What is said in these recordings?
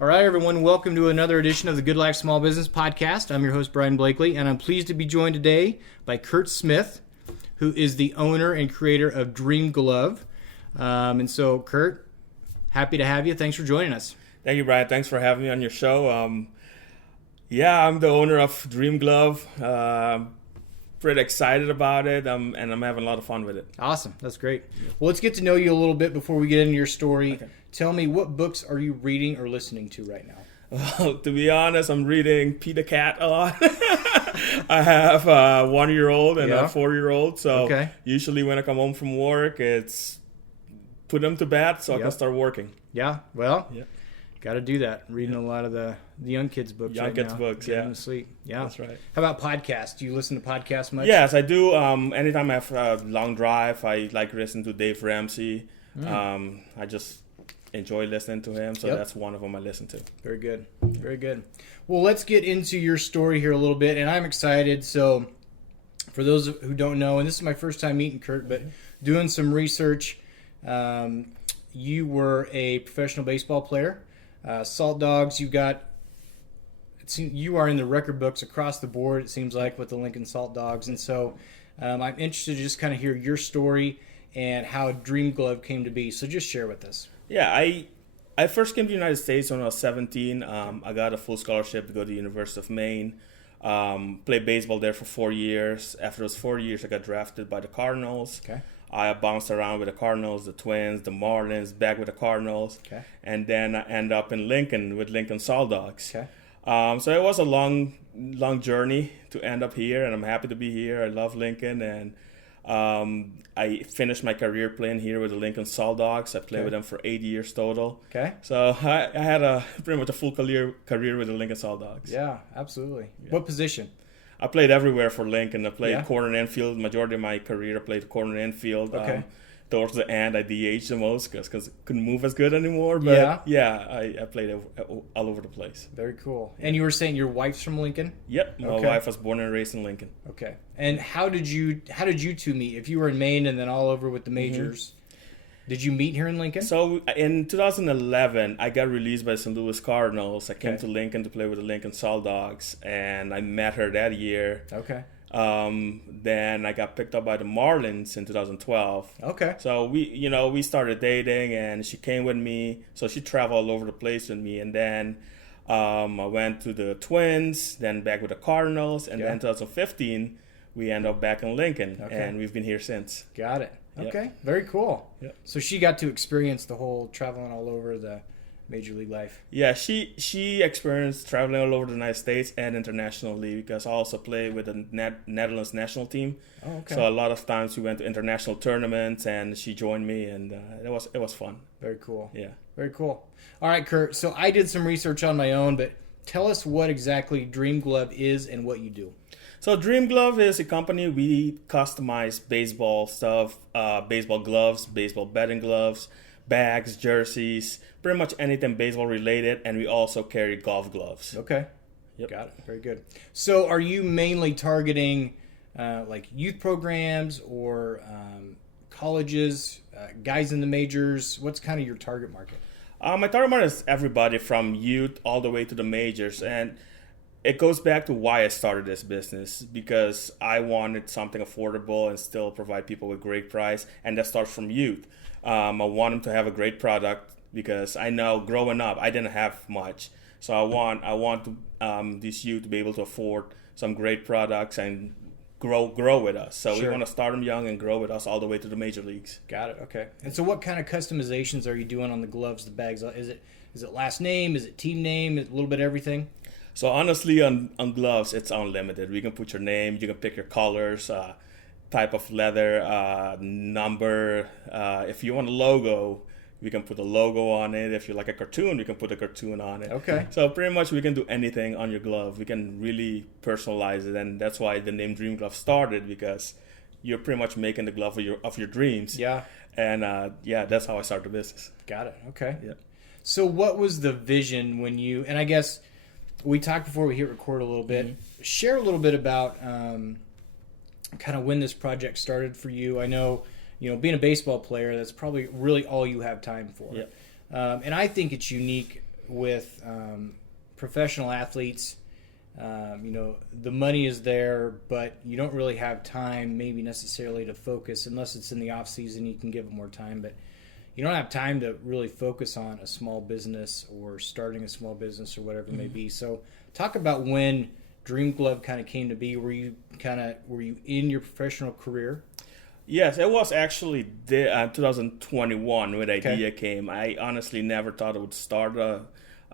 All right, everyone, welcome to another edition of the Good Life Small Business Podcast. I'm your host, Brian Blakely, and I'm pleased to be joined today by Curt Smith, who is the owner and creator of Dream Glove. And so, Curt, happy to have you. Thanks for joining us. Thank you, Brian. Thanks for having me on your show. I'm the owner of Dream Glove. Pretty excited about it, and I'm having a lot of fun with it. Awesome. That's great. Well, let's get to know you a little bit before we get into your story. Okay. Tell me, what books are you reading or listening to right now? Well, to be honest, I'm reading Pete the Cat a lot. I have a 1-year-old and a 4-year-old, so usually when I come home from work, it's put them to bed so I can start working. Yeah, well, got to do that. Reading a lot of the young kids' books Young right kids' now. books, Getting them to sleep. Yeah. That's right. How about podcasts? Do you listen to podcasts much? Yes, I do. Anytime I have a long drive, I like listening to Dave Ramsey. I just enjoy listening to him, so that's one of them I listen to. Very good. Very good. Well, let's get into your story here a little bit, and I'm excited. So for those who don't know, and this is my first time meeting Curt, but doing some research, you were a professional baseball player. Saltdogs, you are in the record books across the board, it seems like, with the Lincoln Saltdogs. And so I'm interested to just kind of hear your story and how Dream Glove came to be. So just share with us. Yeah, I first came to the United States when I was 17. I got a full scholarship to go to the University of Maine. Played baseball there for 4 years. After those 4 years, I got drafted by the Cardinals. Okay. I bounced around with the Cardinals, the Twins, the Marlins, back with the Cardinals. Okay. And then I ended up in Lincoln with Lincoln Saltdogs. Okay. So it was a long journey to end up here, and I'm happy to be here. I love Lincoln, and I finished my career playing here with the Lincoln Saltdogs. I played with them for 8 years total. Okay. So I had pretty much a full career with the Lincoln Saltdogs. Yeah, absolutely. Yeah. What position? I played everywhere for Lincoln. I played corner and infield. Majority of my career, I played corner and infield. Okay. Towards the end, I DH'd the most because couldn't move as good anymore. But I played all over the place. Very cool. And you were saying your wife's from Lincoln? Yep, my wife was born and raised in Lincoln. Okay. And how did you two meet? If you were in Maine and then all over with the majors, did you meet here in Lincoln? So in 2011, I got released by the St. Louis Cardinals. I came to Lincoln to play with the Lincoln Saltdogs, and I met her that year. Okay. Then I got picked up by the Marlins in 2012. Okay. So we started dating, and she came with me. So she traveled all over the place with me, and then I went to the Twins, then back with the Cardinals, and then 2015 we ended up back in Lincoln, and we've been here since. Got it. Okay. Very cool. Yep. So she got to experience the whole traveling all over the Major League life. Yeah, she experienced traveling all over the United States and internationally, because I also played with the Netherlands national team. Oh, okay. So a lot of times we went to international tournaments, and she joined me, and it was fun. Very cool. Yeah. Very cool. All right, Curt. So I did some research on my own, but tell us what exactly Dream Glove is and what you do. So Dream Glove is a company. We customize baseball stuff, baseball gloves, baseball batting gloves, bags, jerseys, pretty much anything baseball related, and we also carry golf gloves. Okay. Yep. Got it. Very good. So are you mainly targeting like youth programs or colleges, guys in the majors? What's kind of your target market? My target market is everybody from youth all the way to the majors, and it goes back to why I started this business, because I wanted something affordable and still provide people with great price, and that starts from youth. I want them to have a great product, because I know growing up I didn't have much, so I want these youth to be able to afford some great products and grow with us. So we want to start them young and grow with us all the way to the major leagues. Got it. Okay. And so what kind of customizations are you doing on the gloves, the bags? Is it last name? Is it team name? A little bit of everything? So honestly, on gloves, it's unlimited. We can put your name, you can pick your colors, type of leather, number. If you want a logo, we can put a logo on it. If you like a cartoon, we can put a cartoon on it. Okay. So pretty much we can do anything on your glove. We can really personalize it, and that's why the name Dream Glove started, because you're pretty much making the glove of your dreams. Yeah. And that's how I started the business. Got it. Okay. Yeah. So what was the vision when you, and I guess we talked before we hit record a little bit. Mm-hmm. Share a little bit about kind of when this project started for you. I know, being a baseball player, that's probably really all you have time for. Yeah. And I think it's unique with professional athletes. The money is there, but you don't really have time maybe necessarily to focus unless it's in the off season. You can give it more time, but you don't have time to really focus on a small business or starting a small business or whatever it may be. So talk about when Dream Glove kind of came to be. Were you in your professional career? Yes, it was actually 2021 when the idea came. I honestly never thought I would start a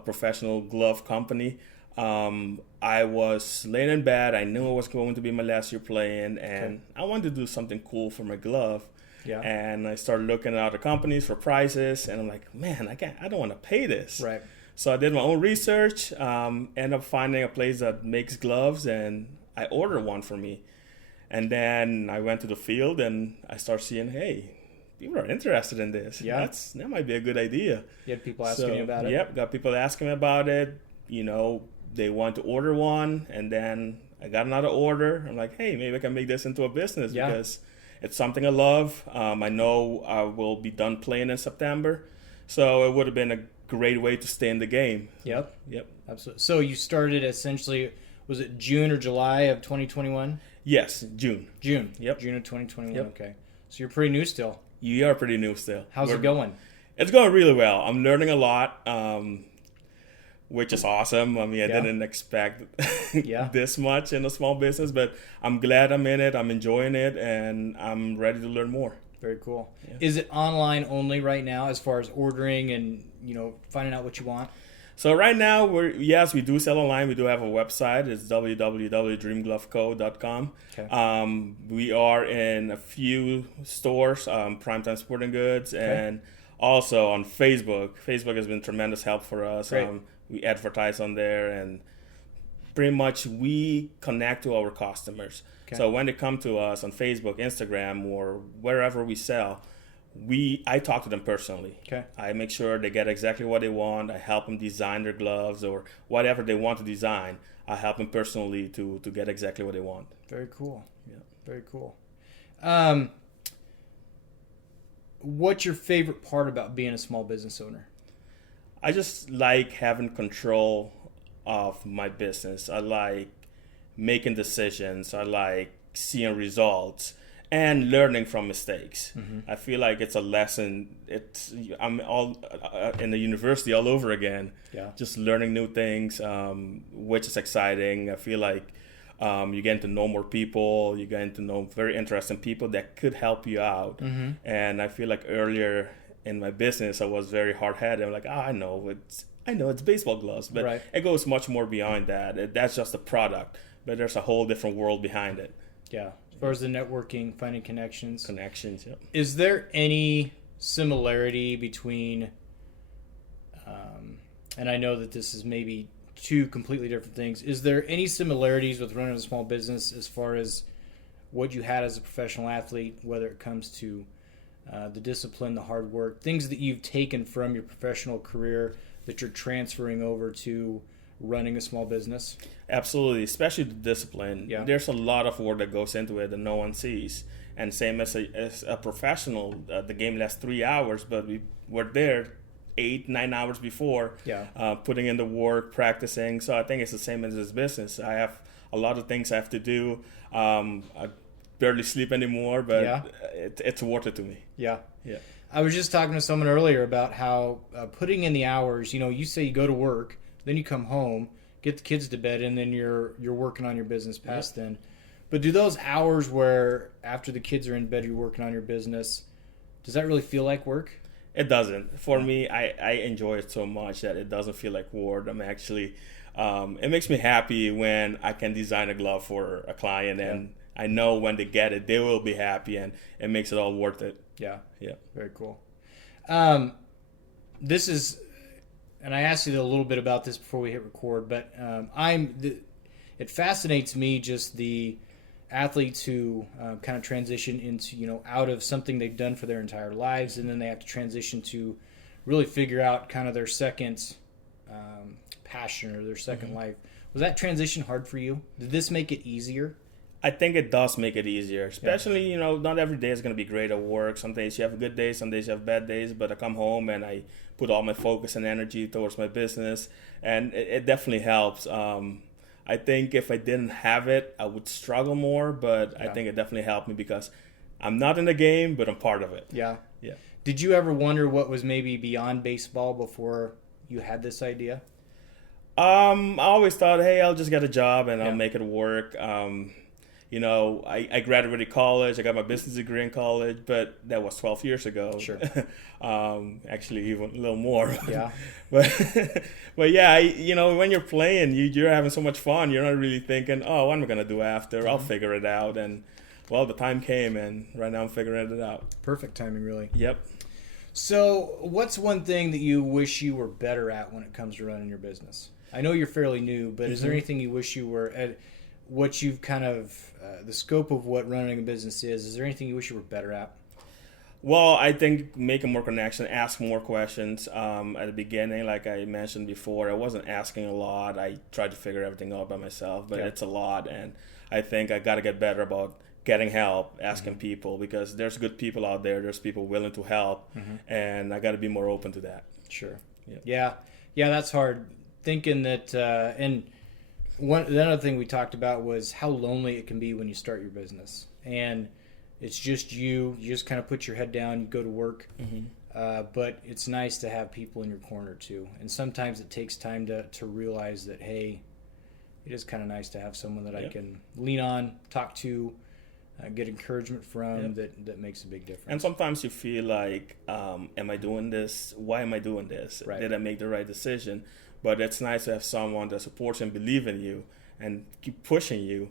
professional glove company. I was laying in bed. I knew it was going to be my last year playing, and I wanted to do something cool for my glove. Yeah. And I started looking at other companies for prices, and I'm like, man, I don't want to pay this. Right. So I did my own research, ended up finding a place that makes gloves, and I ordered one for me. And then I went to the field, and I started seeing, hey, people are interested in this. Yeah. That might be a good idea. You had people asking you about it? Yep, got people asking me about it. They want to order one, and then I got another order. I'm like, hey, maybe I can make this into a business because it's something I love. I know I will be done playing in September, so it would have been a great way to stay in the game. Yep. Yep. Absolutely. So you started essentially, was it June or July of 2021? Yes, June. June. Yep. June of 2021. Yep. Okay. So you're pretty new still. You are pretty new still. How's it going? It's going really well. I'm learning a lot. Which is awesome. I mean, I didn't expect this much in a small business, but I'm glad I'm in it. I'm enjoying it, and I'm ready to learn more. Very cool. Yeah. Is it online only right now as far as ordering and, finding out what you want? So right now, we do sell online. We do have a website. It's www.dreamgloveco.com. Okay. We are in a few stores, Primetime Sporting Goods, and also on Facebook. Facebook has been tremendous help for us. Great. We advertise on there, and pretty much we connect to our customers. Okay. So when they come to us on Facebook, Instagram, or wherever we sell, I talk to them personally. Okay. I make sure they get exactly what they want. I help them design their gloves or whatever they want to design. I help them personally to get exactly what they want. Very cool. Yeah. Very cool. What's your favorite part about being a small business owner? I just like having control of my business. I like making decisions. I like seeing results and learning from mistakes. Mm-hmm. I feel like it's a lesson. I'm all in the university all over again. Yeah. Just learning new things, which is exciting. I feel like you get to know more people. You get to know very interesting people that could help you out. Mm-hmm. And I feel like earlier in my business, I was very hard-headed. I'm like, I know it's baseball gloves, but it goes much more beyond that. That's just a product, but there's a whole different world behind it. Yeah, as far as the networking, finding connections. Yeah. Is there any similarity between, and I know that this is maybe two completely different things, is there any similarities with running a small business as far as what you had as a professional athlete, whether it comes to the discipline, the hard work, things that you've taken from your professional career that you're transferring over to running a small business? Absolutely, especially the discipline. Yeah. There's a lot of work that goes into it that no one sees. And same as a professional, the game lasts 3 hours, but we're there 8-9 hours before, putting in the work, practicing. So I think it's the same as this business. I have a lot of things I have to do. I barely sleep anymore, but it's worth it to me. Yeah. Yeah. I was just talking to someone earlier about how putting in the hours, you say you go to work, then you come home, get the kids to bed, and then you're working on your business past then. But do those hours where after the kids are in bed, you're working on your business, does that really feel like work? It doesn't. For me, I enjoy it so much that it doesn't feel like work. I'm actually, it makes me happy when I can design a glove for a client and I know when they get it, they will be happy, and it makes it all worth it. Yeah. Yeah. Very cool. This is, and I asked you a little bit about this before we hit record, but it fascinates me just the athletes who kind of transition into, out of something they've done for their entire lives, and then they have to transition to really figure out kind of their second passion or their second life. Was that transition hard for you? Did this make it easier? I think it does make it easier, especially, not every day is going to be great at work. Some days you have a good day, some days you have bad days, but I come home and I put all my focus and energy towards my business, and it definitely helps. I think if I didn't have it, I would struggle more, but I think it definitely helped me because I'm not in the game, but I'm part of it. Yeah. Yeah. Did you ever wonder what was maybe beyond baseball before you had this idea? I always thought, hey, I'll just get a job and I'll make it work. I graduated college. I got my business degree in college, but that was 12 years ago. Sure. Actually, even a little more. Yeah. but yeah, when you're playing, you're having so much fun. You're not really thinking, oh, what am I going to do after? I'll figure it out. And, well, the time came, and right now I'm figuring it out. Perfect timing, really. Yep. So what's one thing that you wish you were better at when it comes to running your business? I know you're fairly new, but is there anything you wish you were at? What you've kind of, the scope of what running a business is there anything you wish you were better at? Well, I think making more connection, ask more questions. At the beginning, like I mentioned before, I wasn't asking a lot. I tried to figure everything out by myself, but it's a lot. And I think I got to get better about getting help, asking people, because there's good people out there. There's people willing to help, and I got to be more open to that. Sure. Yeah, that's hard. Thinking that, and the other thing we talked about was how lonely it can be when you start your business, and it's just you just kind of put your head down, you go to work, but it's nice to have people in your corner too, and sometimes it takes time to realize that, hey, it is kind of nice to have someone that I can lean on, talk to, get encouragement from, that makes a big difference. And sometimes you feel like, am I doing this? Why am I doing this? Right. Did I make the right decision? But it's nice to have someone that supports and believes in you and keep pushing you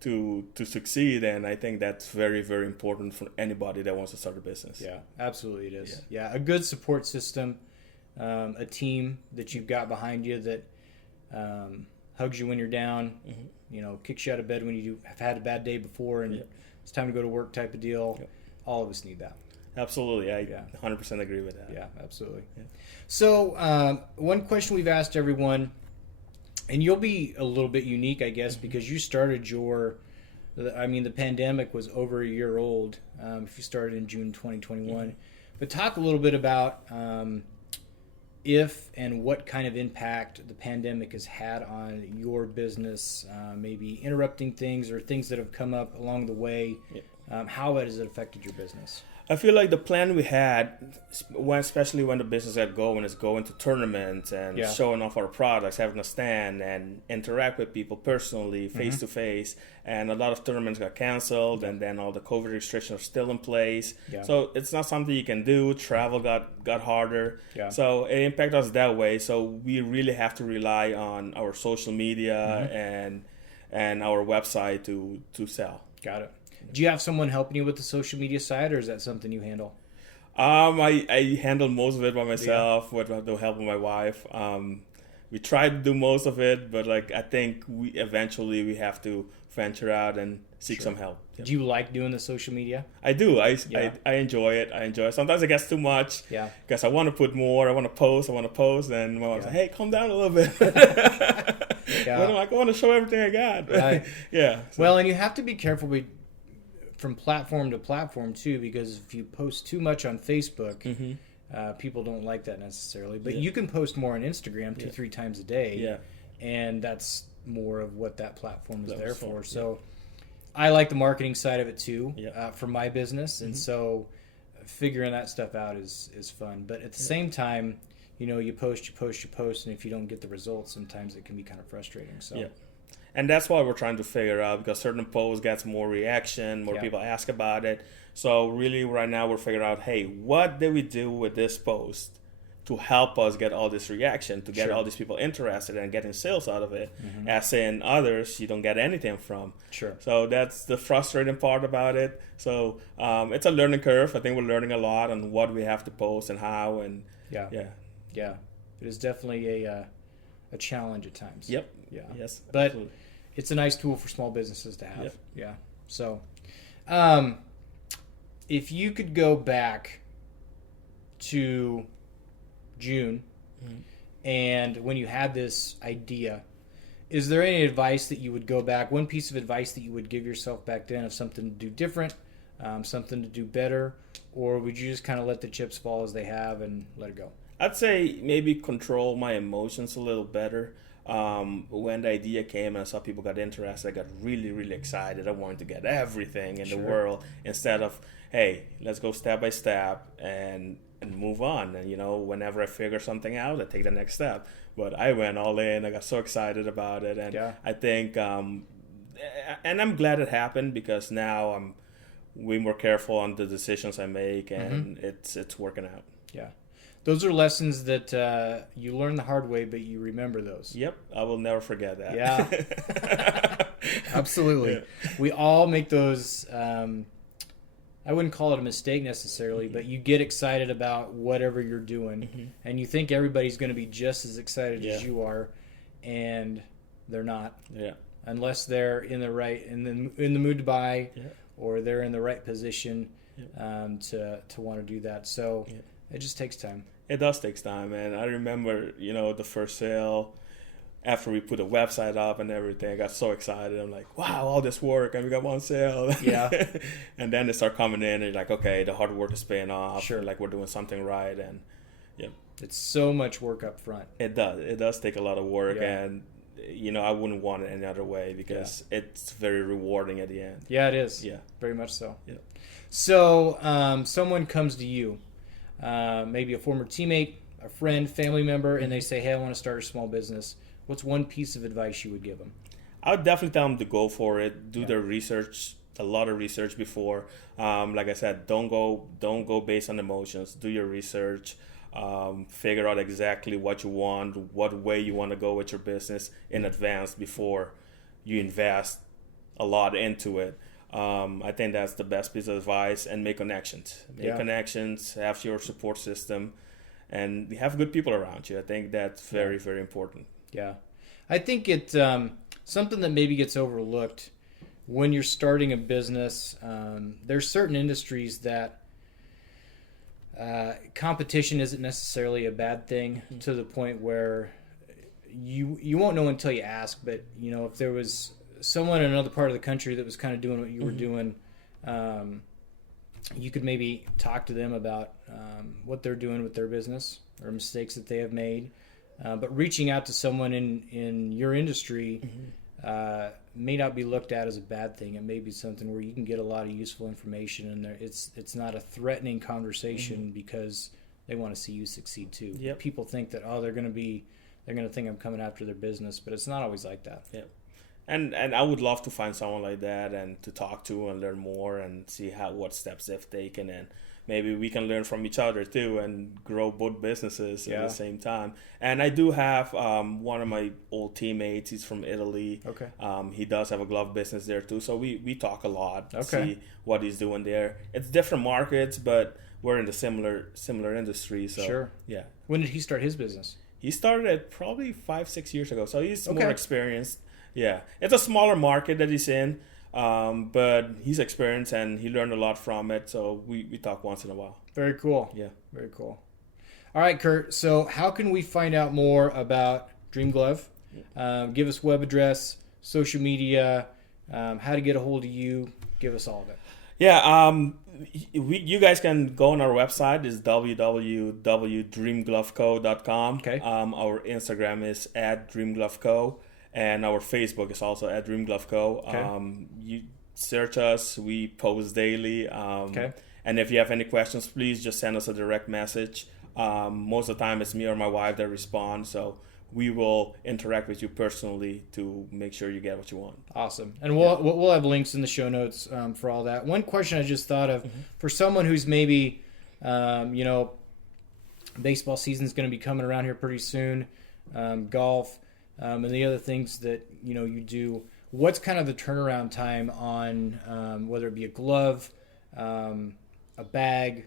to succeed. And I think that's very, very important for anybody that wants to start a business. Yeah, absolutely it is. Yeah, a good support system, a team that you've got behind you that hugs you when you're down, kicks you out of bed when you have had a bad day before and it's time to go to work type of deal. All of us need that. Absolutely. I 100% agree with that. Yeah, absolutely. Yeah. So one question we've asked everyone, and you'll be a little bit unique, I guess, because you started the pandemic was over a year old if you started in June 2021. But talk a little bit about if and what kind of impact the pandemic has had on your business, maybe interrupting things or things that have come up along the way. How has it affected your business? I feel like the plan we had, especially when the business got going, is going to tournaments and showing off our products, having a stand and interact with people personally, face to face. And a lot of tournaments got canceled, and then all the COVID restrictions are still in place. So it's not something you can do. Travel got harder. So it impacted us that way. So we really have to rely on our social media and our website to sell. Got it. Do you have someone helping you with the social media side, or is that something you handle? I handle most of it by myself with the help of my wife. We try to do most of it, but I think we eventually have to venture out and seek some help. Do you like doing the social media? I do. I enjoy it. Sometimes it gets too much. Because I want to put more. I want to post. And my wife's like, hey, calm down a little bit. But I'm like, I want to show everything I got. Right. So. Well, and you have to be careful from platform to platform too, because if you post too much on Facebook, people don't like that necessarily. But you can post more on Instagram 2-3 times a day, and that's more of what that platform is there for. So I like the marketing side of it too for my business, and so figuring that stuff out is fun. But at the same time, you post, and if you don't get the results, sometimes it can be kind of frustrating. So. And that's what we're trying to figure out, because certain posts gets more reaction, more people ask about it. So really right now we're figuring out, hey, what did we do with this post to help us get all this reaction, to get all these people interested and getting sales out of it, as in others you don't get anything from. So that's the frustrating part about it. So it's a learning curve. I think we're learning a lot on what we have to post and how. And it is definitely a challenge at times. Yes. But absolutely. It's a nice tool for small businesses to have. So if you could go back to June and when you had this idea, is there any advice that you would go back, one piece of advice that you would give yourself back then of something to do different, something to do better, or would you just kind of let the chips fall as they have and let it go? I'd say maybe control my emotions a little better. When the idea came and I saw people got interested, I got really, really excited. I wanted to get everything in the world instead of, hey, let's go step by step and move on. And, whenever I figure something out, I take the next step. But I went all in. I got so excited about it. And I think, and I'm glad it happened because now I'm way more careful on the decisions I make, and it's working out. Yeah. Those are lessons that you learn the hard way, but you remember those. Yep. I will never forget that. Yeah. Absolutely. Yeah. We all make those, I wouldn't call it a mistake necessarily, but you get excited about whatever you're doing, and you think everybody's going to be just as excited as you are, and they're not. Yeah. Unless they're in the mood to buy, or they're in the right position to want to do that. So it just takes time. It does take time, and I remember, the first sale. After we put a website up and everything, I got so excited. I'm like, wow, all this work, and we got one sale. Yeah. And then they start coming in, and you're like, okay, the hard work is paying off. Sure. Like we're doing something right, and it's so much work up front. It does. It does take a lot of work, and I wouldn't want it any other way because it's very rewarding at the end. Yeah, it is. Yeah, very much so. Yeah. So, someone comes to you, maybe a former teammate, a friend, family member, and they say, "Hey, I want to start a small business." What's one piece of advice you would give them? I would definitely tell them to go for it. Do their research, a lot of research before. Like I said, don't go based on emotions. Do your research. Figure out exactly what you want, what way you want to go with your business in advance before you invest a lot into it. I think that's the best piece of advice. And make connections. Make connections. Have your support system, and have good people around you. I think that's very, very important. Yeah, I think it's something that maybe gets overlooked when you're starting a business. There's certain industries that competition isn't necessarily a bad thing to the point where you won't know until you ask. But if there was someone in another part of the country that was kind of doing what you were doing, you could maybe talk to them about what they're doing with their business or mistakes that they have made. But reaching out to someone in your industry may not be looked at as a bad thing. It may be something where you can get a lot of useful information, and it's not a threatening conversation because they want to see you succeed too. Yep. People think that they're going to think I'm coming after their business, but it's not always like that. Yeah. And I would love to find someone like that and to talk to and learn more and see what steps they've taken, and maybe we can learn from each other too and grow both businesses at the same time. And I do have one of my old teammates. He's from Italy. Okay. He does have a glove business there too. So we talk a lot. See what he's doing there. It's different markets, but we're in the similar industry. So sure. Yeah. When did he start his business? He started it probably 5-6 years ago. So he's more experienced. Yeah. It's a smaller market that he's in. But he's experienced and he learned a lot from it, so we talk once in a while. Very cool. Yeah. Very cool. All right, Curt. So how can we find out more about Dream Glove? Give us web address, social media, how to get a hold of you. Give us all of it. Yeah. You guys can go on our website. It's www.dreamgloveco.com. Okay. Our Instagram is @dreamgloveco. And our Facebook is also @DreamGloveCo. Okay. You search us. We post daily. And if you have any questions, please just send us a direct message. Most of the time, it's me or my wife that respond. So we will interact with you personally to make sure you get what you want. Awesome. And we'll have links in the show notes for all that. One question I just thought of, for someone who's maybe, baseball season's going to be coming around here pretty soon, golf, and the other things that you do, what's kind of the turnaround time on whether it be a glove, a bag,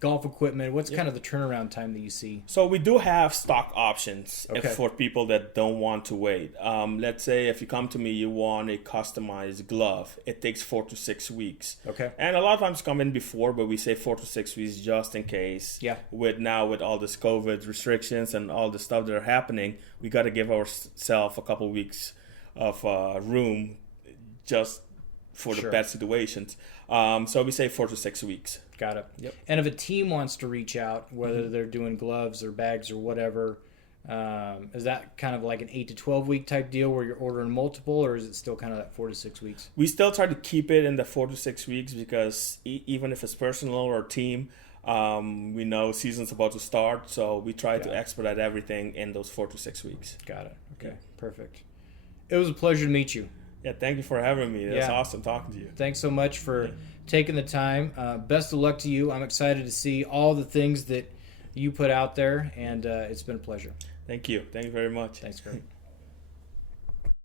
golf equipment? What's kind of the turnaround time that you see? So we do have stock options Okay. for people that don't want to wait. Let's say if you come to me, you want a customized glove. It takes 4 to 6 weeks. Okay. And a lot of times come in before, but we say 4 to 6 weeks just in case. Yeah. With all this COVID restrictions and all the stuff that are happening, we got to give ourselves a couple weeks of room just for the Sure. bad situations. So we say 4 to 6 weeks. Got it. Yep. And if a team wants to reach out, whether they're doing gloves or bags or whatever, is that kind of like an 8 to 12 week type deal where you're ordering multiple, or is it still kind of that 4 to 6 weeks? We still try to keep it in the 4 to 6 weeks because even if it's personal or team, we know season's about to start, so we try to expedite everything in those 4 to 6 weeks. Got it. Okay, perfect. It was a pleasure to meet you. Yeah, thank you for having me. It's Yeah. awesome talking to you. Thanks so much for taking the time. Best of luck to you. I'm excited to see all the things that you put out there, and it's been a pleasure. Thank you. Thank you very much. Thanks, Curt.